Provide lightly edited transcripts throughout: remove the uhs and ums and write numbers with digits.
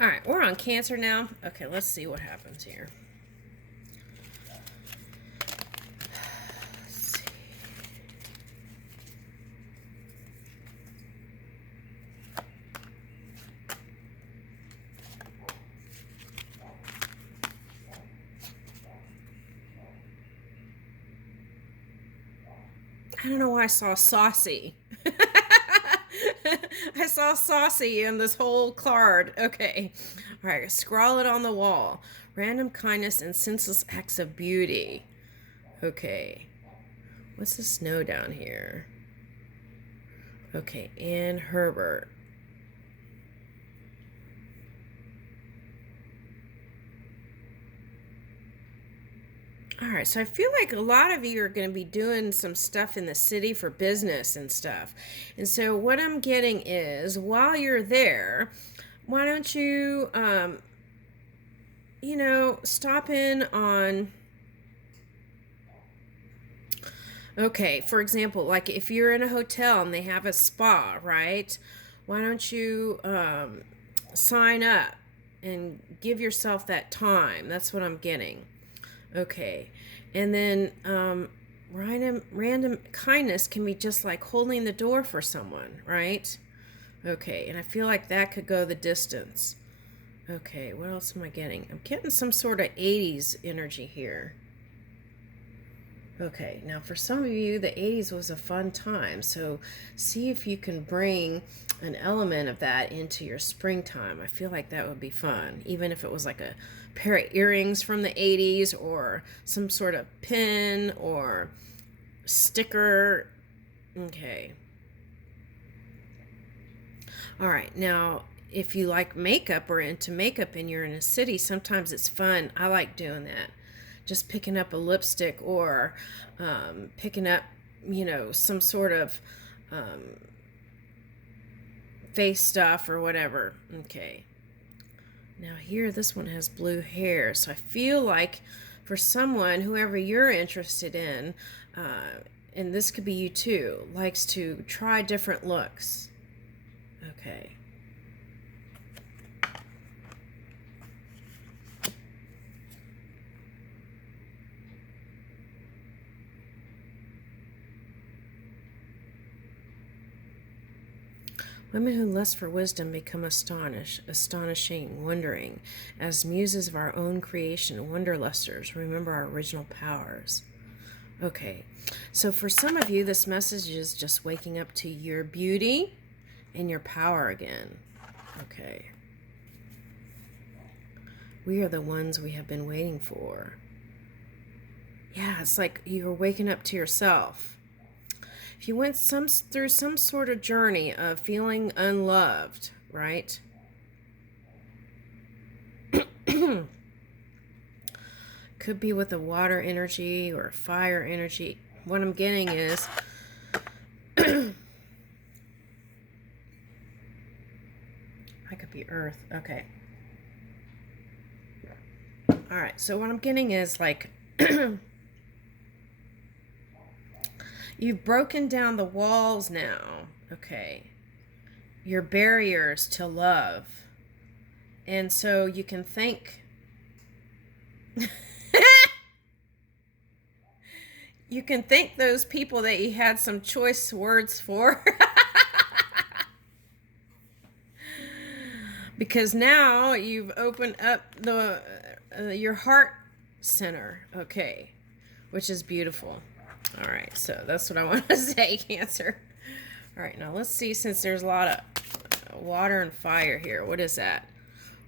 All right, we're on Cancer now. Okay, let's see what happens here. Let's see. I don't know why I saw saucy. I saw saucy in this whole card. Okay. All right. Scrawl it on the wall. Random kindness and senseless acts of beauty. Okay. What's the snow down here? Okay. Ann Herbert. All right, so I feel like a lot of you are going to be doing some stuff in the city for business and stuff. And so what I'm getting is while you're there, why don't you, stop in on, okay, for example, like if you're in a hotel and they have a spa, right? Why don't you sign up and give yourself that time? That's what I'm getting. Okay. And then random kindness can be just like holding the door for someone, right? Okay. And I feel like that could go the distance. Okay. What else am I getting? I'm getting some sort of 80s energy here. Okay. Now, for some of you, the 80s was a fun time. So see if you can bring an element of that into your springtime. I feel like that would be fun, even if it was like a pair of earrings from the 80s or some sort of pin or sticker. Okay. All right. Now, if you like makeup or into makeup and you're in a city, sometimes it's fun. I like doing that. Just picking up a lipstick or picking up, some sort of face stuff or whatever. Okay. Now here, this one has blue hair. So I feel like for someone, whoever you're interested in, and this could be you too, likes to try different looks. Okay. Women who lust for wisdom become astonishing, wondering. As muses of our own creation, wanderlusters, remember our original powers. Okay, so for some of you, this message is just waking up to your beauty and your power again. Okay. We are the ones we have been waiting for. Yeah, it's like you're waking up to yourself. If you went through some sort of journey of feeling unloved, right? Could be with a water energy or a fire energy. What I'm getting is I could be earth. Okay. All right. So what I'm getting is like you've broken down the walls now. Okay. Your barriers to love. And so you can thank you can thank those people that you had some choice words for. Because now you've opened up the your heart center. Okay. Which is beautiful. All right, so that's what I want to say, Cancer. All right, now let's see, since there's a lot of water and fire here. What is that?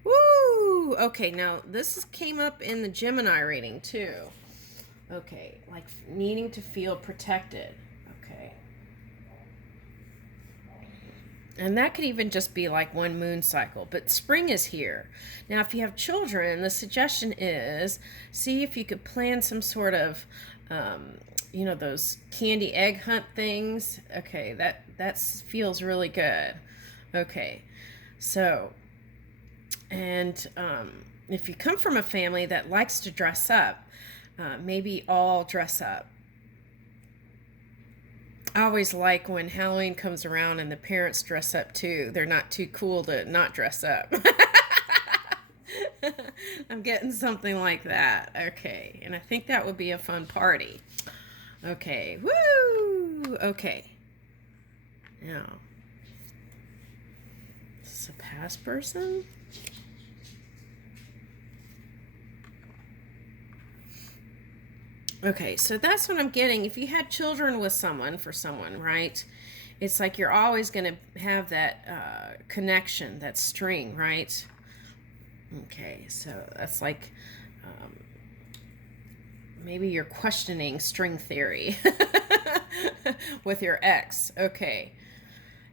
Woo! Okay, now this came up in the Gemini reading, too. Okay, like needing to feel protected. Okay. And that could even just be like one moon cycle, but spring is here. Now, if you have children, the suggestion is see if you could plan some sort of those candy egg hunt things. Okay, that feels really good. Okay, so, and if you come from a family that likes to dress up, maybe all dress up. I always like when Halloween comes around and the parents dress up too. They're not too cool to not dress up. I'm getting something like that. Okay. And I think that would be a fun party. Okay. Woo! Okay. Now, is this a past person? Okay, so that's what I'm getting. If you had children with someone, for someone, right? It's like you're always going to have that connection, that string, right? Okay, so that's like maybe you're questioning string theory with your ex. Okay.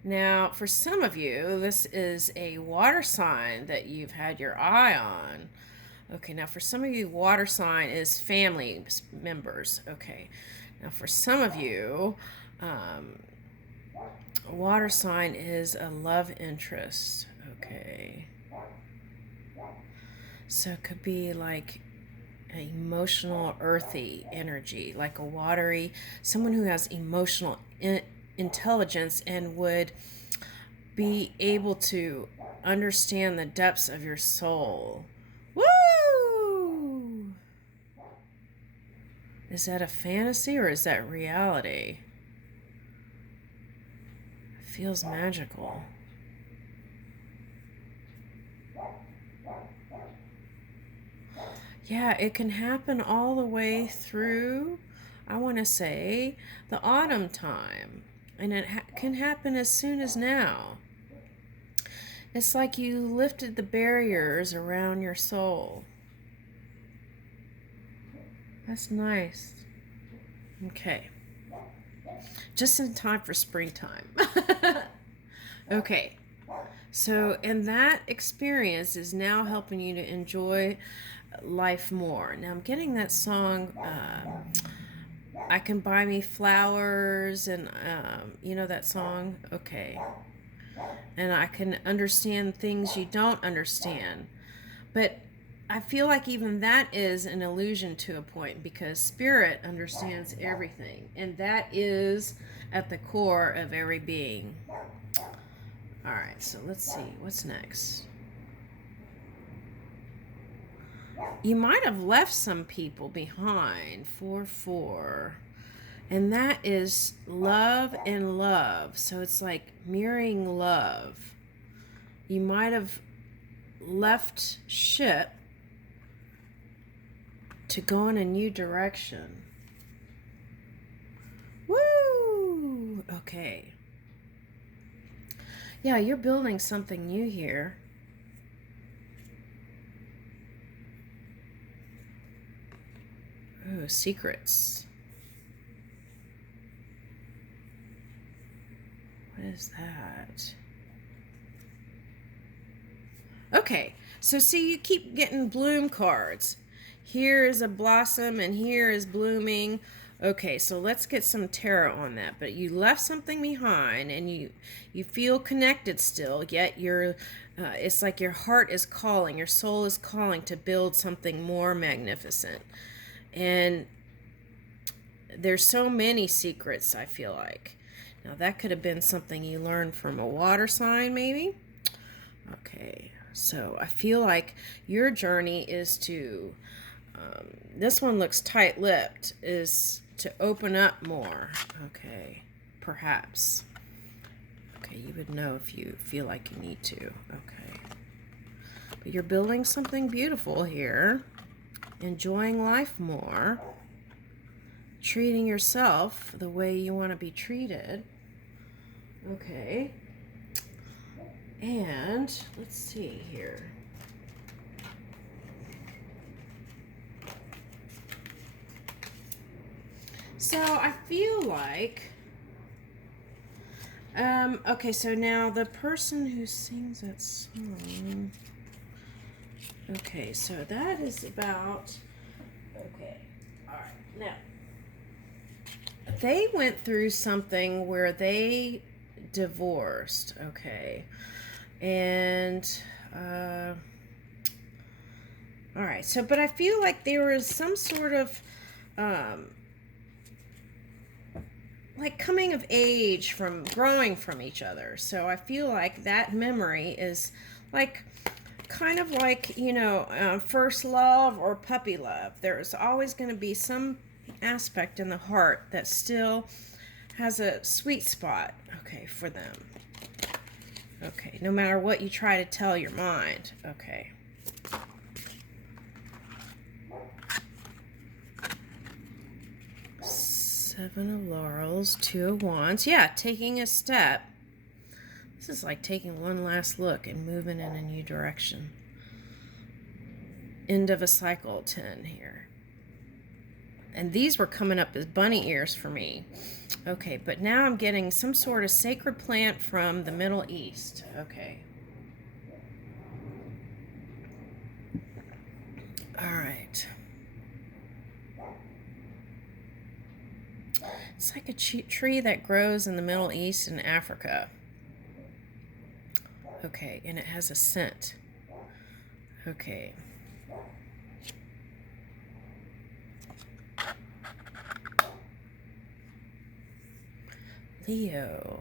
Now, for some of you, this is a water sign that you've had your eye on. Okay, now for some of you, water sign is family members. Okay, now for some of you, water sign is a love interest. Okay, so it could be like an emotional, earthy energy, like a watery, someone who has emotional intelligence and would be able to understand the depths of your soul. Woo! Is that a fantasy or is that reality? It feels magical. Yeah, it can happen all the way through, I want to say, the autumn time. And it can happen as soon as now. It's like you lifted the barriers around your soul. That's nice. Okay. Just in time for springtime. Okay. So, and that experience is now helping you to enjoy life more. Now, I'm getting that song, I Can Buy Me Flowers, and you know that song? Okay. And I can understand things you don't understand. But I feel like even that is an illusion to a point because spirit understands everything. And that is at the core of every being. All right, so let's see. What's next? You might have left some people behind. 4-4. And that is love and love. So it's like mirroring love. You might have left ship to go in a new direction. Woo! Okay. Yeah, you're building something new here. Oh, secrets. What is that? Okay, so see, you keep getting bloom cards. Here is a blossom and here is blooming. Okay, so let's get some tarot on that. But you left something behind and you feel connected still, yet you're it's like your heart is calling, your soul is calling to build something more magnificent. And there's so many secrets, I feel like. Now that could have been something you learned from a water sign, maybe. Okay, so I feel like your journey is to, this one looks tight-lipped, is to open up more. Okay, perhaps. Okay, you would know if you feel like you need to. Okay. But you're building something beautiful here. Enjoying life more. Treating yourself the way you want to be treated. Okay. And let's see here. So I feel like, okay, so now the person who sings that song, okay, so that is about, okay, all right, now, they went through something where they divorced, okay, and, all right, so, but I feel like there was some sort of, like coming of age from growing from each other. So I feel like that memory is like kind of like, first love or puppy love. There's always going to be some aspect in the heart that still has a sweet spot, okay, for them. Okay, no matter what you try to tell your mind. Okay. Seven of Laurels, Two of Wands. Yeah, taking a step. This is like taking one last look and moving in a new direction. End of a cycle, 10 here. And these were coming up as bunny ears for me. Okay, but now I'm getting some sort of sacred plant from the Middle East. Okay. All right. It's like a tree that grows in the Middle East and Africa. Okay, and it has a scent. Okay. Leo.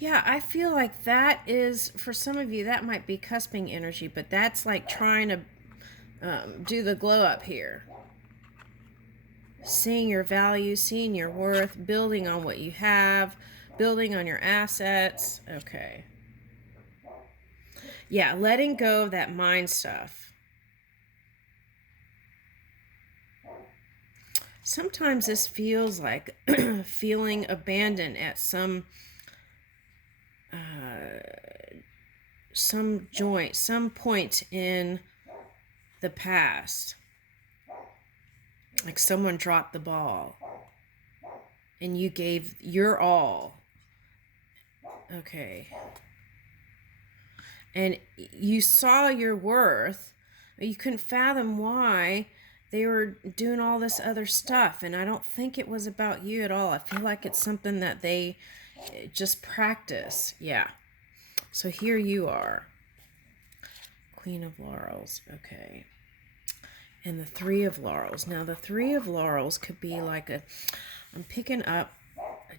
Yeah, I feel like that is, for some of you, that might be cusping energy, but that's like trying to do the glow up here. Seeing your value, seeing your worth, building on what you have, building on your assets. Okay. Yeah, letting go of that mind stuff. Sometimes this feels like feeling abandoned at some joint, some point in the past. Like someone dropped the ball and you gave your all. Okay. And you saw your worth, but you couldn't fathom why they were doing all this other stuff. And I don't think it was about you at all. I feel like it's something that they just practice. Yeah. So here you are. Queen of Laurels. Okay. And the Three of Laurels. Now the Three of Laurels could be like I'm picking up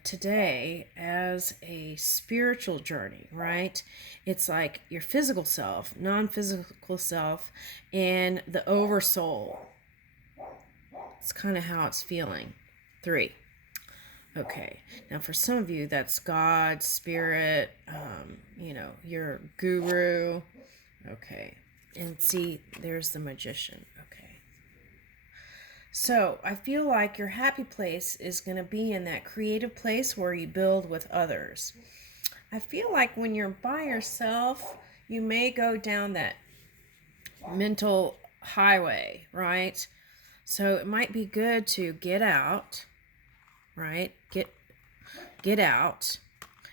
today as a spiritual journey, right? It's like your physical self, non-physical self, and the oversoul. It's kind of how it's feeling. 3. Okay. Now for some of you, that's God, spirit, your guru. Okay. And see, there's the Magician. Okay. So I feel like your happy place is going to be in that creative place where you build with others. I feel like when you're by yourself, you may go down that mental highway, right? So it might be good to get out, right? Get out,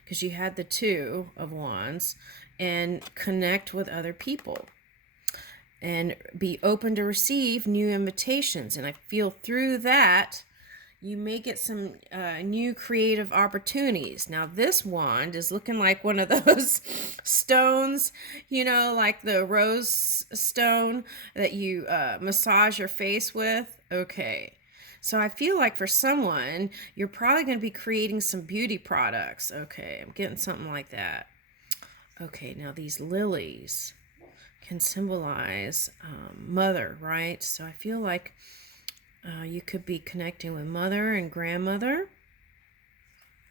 because you had the Two of Wands, and connect with other people. And be open to receive new invitations. And I feel through that, you may get some new creative opportunities. Now, this wand is looking like one of those stones, like the rose stone that you massage your face with. Okay. So I feel like for someone, you're probably going to be creating some beauty products. Okay. I'm getting something like that. Okay. Now, these lilies can symbolize mother, right? So I feel like you could be connecting with mother and grandmother.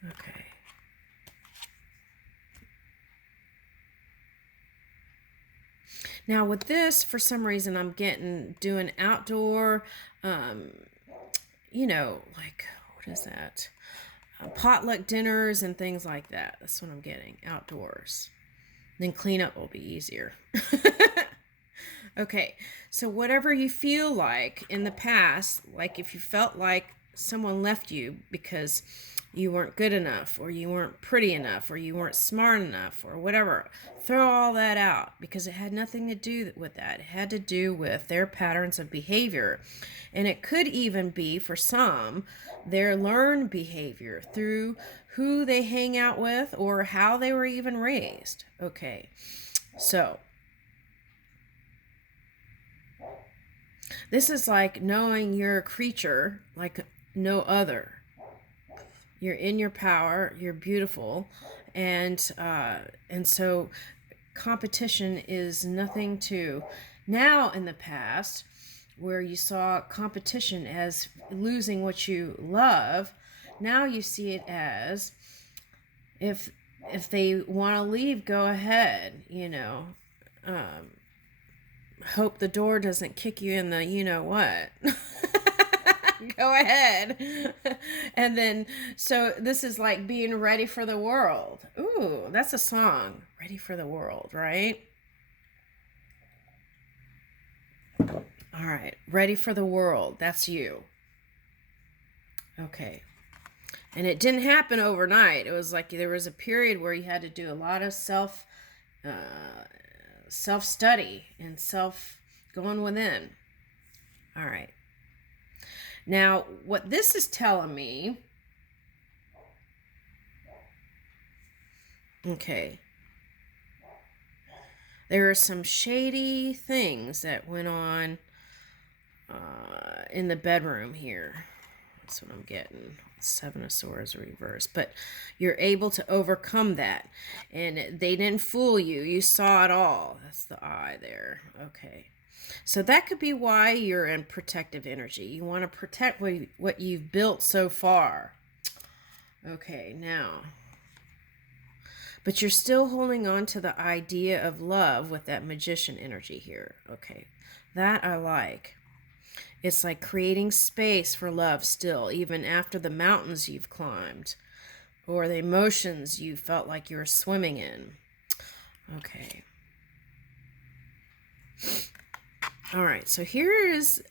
Okay. Now with this, for some reason, I'm doing outdoor, like, what is that? Potluck dinners and things like that. That's what I'm getting, outdoors. Then cleanup will be easier. Okay, so whatever you feel like in the past, like if you felt like someone left you because you weren't good enough, or you weren't pretty enough, or you weren't smart enough, or whatever, throw all that out, because it had nothing to do with that. It had to do with their patterns of behavior. And it could even be, for some, their learned behavior through who they hang out with or how they were even raised. Okay, so This is like knowing you're a creature like no other. You're in your power. You're beautiful, and so competition is nothing to now in the past, where you saw competition as losing what you love. Now you see it as if they want to leave, go ahead. Hope the door doesn't kick you in the what. Go ahead. And then, so this is like being ready for the world. Ooh, that's a song. Ready for the world, right? All right. Ready for the world. That's you. Okay. And it didn't happen overnight. It was like there was a period where you had to do a lot of self-study and going within. All right. Now, what this is telling me, okay, there are some shady things that went on in the bedroom here. That's what I'm getting. Seven of Swords reversed. But you're able to overcome that. And they didn't fool you. You saw it all. That's the eye there. Okay. So that could be why you're in protective energy. You want to protect what you've built so far. Okay, now. But you're still holding on to the idea of love with that magician energy here. Okay, that I like. It's like creating space for love still, even after the mountains you've climbed or the emotions you felt like you were swimming in. Okay. All right, so here is,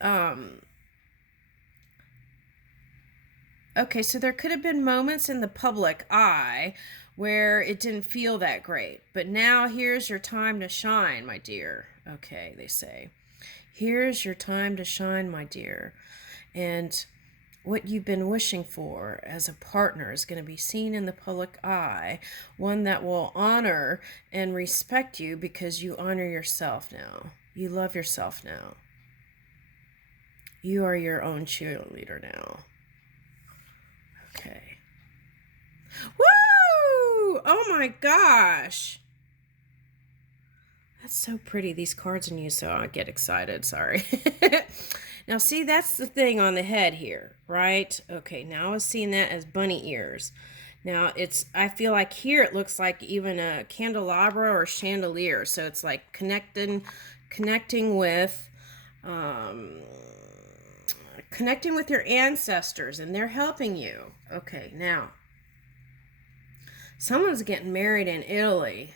okay, so there could have been moments in the public eye where it didn't feel that great. But now here's your time to shine, my dear. Okay, they say. Here's your time to shine, my dear. And what you've been wishing for as a partner is going to be seen in the public eye, one that will honor and respect you because you honor yourself now. You love yourself now. You are your own cheerleader now. Okay. Woo! Oh my gosh. That's so pretty. These cards in you, so I get excited. Sorry. Now, see, that's the thing on the head here, right? Okay, now I was seeing that as bunny ears. Now, I feel like here it looks like even a candelabra or chandelier. So it's like connecting with, connecting with your ancestors, and they're helping you. Okay, now, someone's getting married in Italy,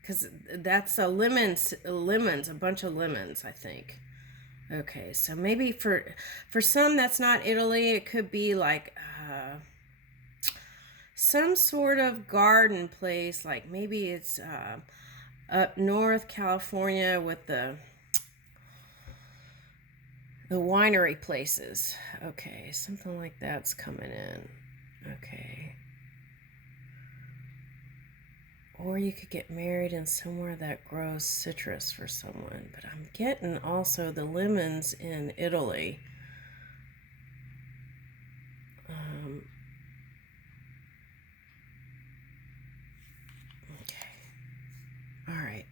because that's a bunch of lemons, I think. Okay, so maybe for some that's not Italy. It could be like some sort of garden place, like maybe it's up north California with the winery places. Okay, something like that's coming in. Okay. Or you could get married in somewhere that grows citrus for someone. But I'm getting also the lemons in Italy. Okay. All right.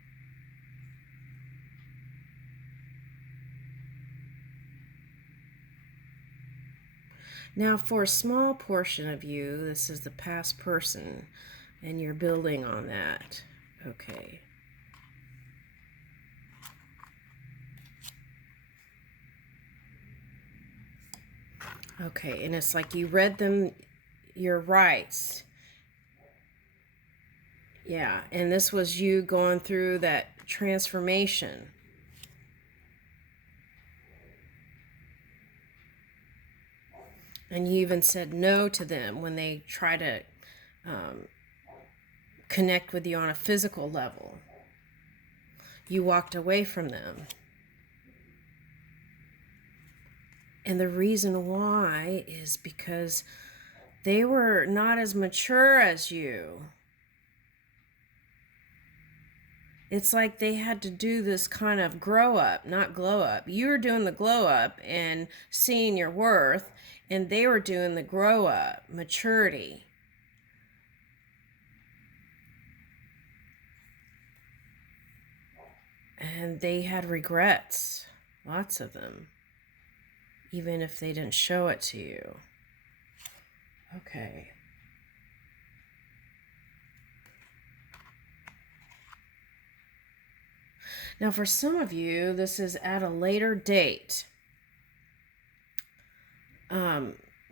Now, for a small portion of you, this is the past person, and you're building on that. Okay. Okay, and it's like you read them your rights. Yeah, and this was you going through that transformation. And you even said no to them when they try to connect with you on a physical level. You walked away from them. And the reason why is because they were not as mature as you. It's like they had to do this kind of grow up, not glow up. You were doing the glow up and seeing your worth, and they were doing the grow up, maturity. And they had regrets, lots of them, even if they didn't show it to you. Okay. Now, for some of you, this is at a later date.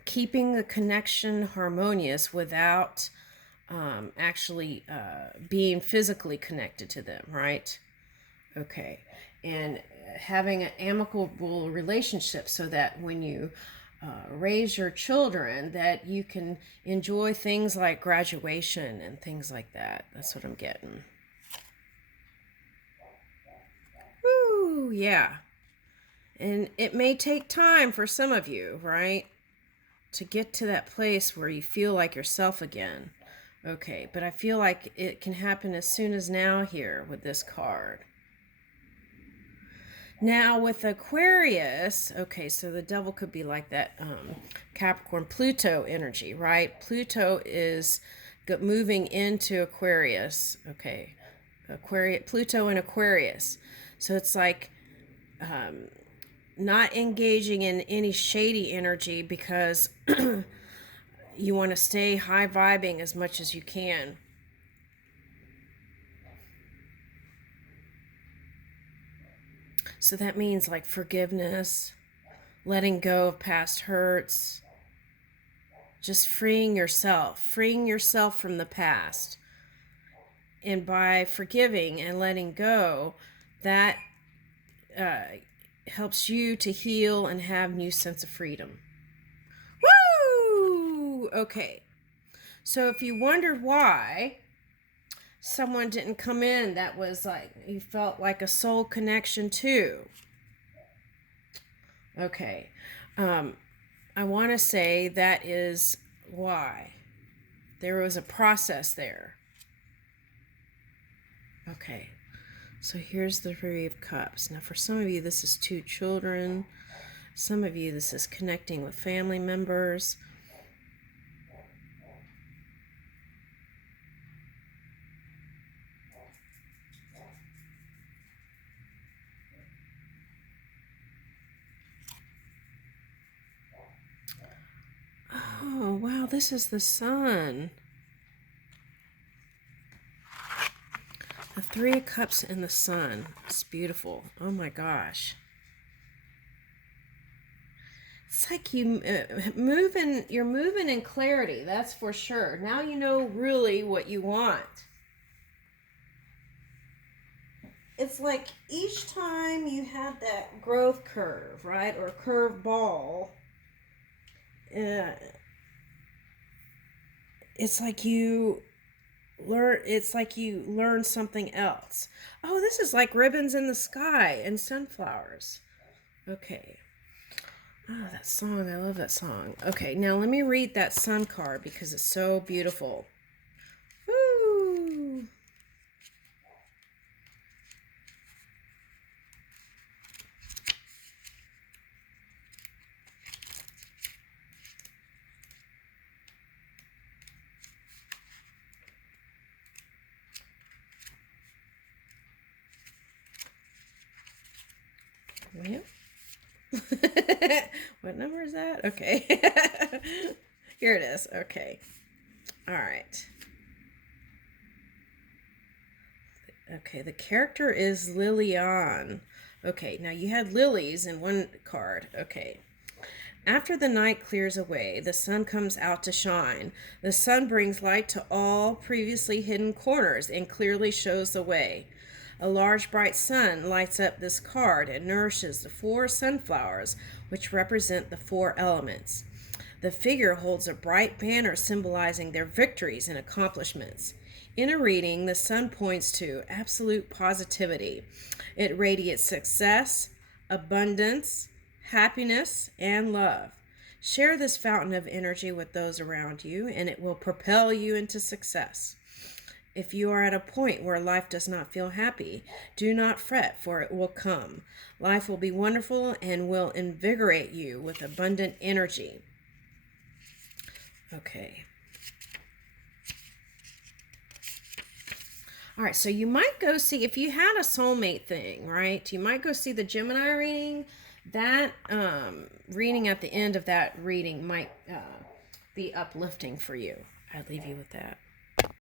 Keeping the connection harmonious without actually being physically connected to them, right? Okay. And having an amicable relationship so that when you raise your children, that you can enjoy things like graduation and things like that. That's what I'm getting. Woo, yeah. And it may take time for some of you, right? To get to that place where you feel like yourself again. Okay, but I feel like it can happen as soon as now here with this card. Now with Aquarius, okay, so the devil could be like that Capricorn Pluto energy, right? Pluto is moving into Aquarius, okay. Pluto in Aquarius. So it's like not engaging in any shady energy because you want to stay high vibing as much as you can. So that means like forgiveness, letting go of past hurts, just freeing yourself from the past. And by forgiving and letting go, that helps you to heal and have new sense of freedom. Woo! Okay. So if you wondered why someone didn't come in that was like you felt like a soul connection to, okay, I want to say that is why there was a process there. Okay, so here's the Three of Cups. Now for some of you this is 2 children, some of you this is connecting with family members. Oh, wow, this is the Sun. The Three of Cups and the Sun. It's beautiful. Oh my gosh. It's like you're moving in clarity, that's for sure. Now you know really what you want. It's like each time you have that growth curve, right, or curve ball, it's like you learn something else. Oh, this is like ribbons in the sky and sunflowers. Okay. Oh, that song, I love that song. Okay, now let me read that Sun card because it's so beautiful. Woo! Well, what number is that? Okay. Here it is. Okay. All right. Okay, the character is Lillian. Okay, now you had lilies in one card. Okay. After the night clears away, the sun comes out to shine. The sun brings light to all previously hidden corners and clearly shows the way. A large bright sun lights up this card and nourishes the 4 sunflowers, which represent the 4 elements. The figure holds a bright banner symbolizing their victories and accomplishments. In a reading, the sun points to absolute positivity. It radiates success, abundance, happiness, and love. Share this fountain of energy with those around you, and it will propel you into success. if you are at a point where life does not feel happy, do not fret, for it will come. Life will be wonderful and will invigorate you with abundant energy. Okay. All right, so you might go see, if you had a soulmate thing, right? You might go see the Gemini reading. That reading at the end of that reading might be uplifting for you. I'd leave you with that.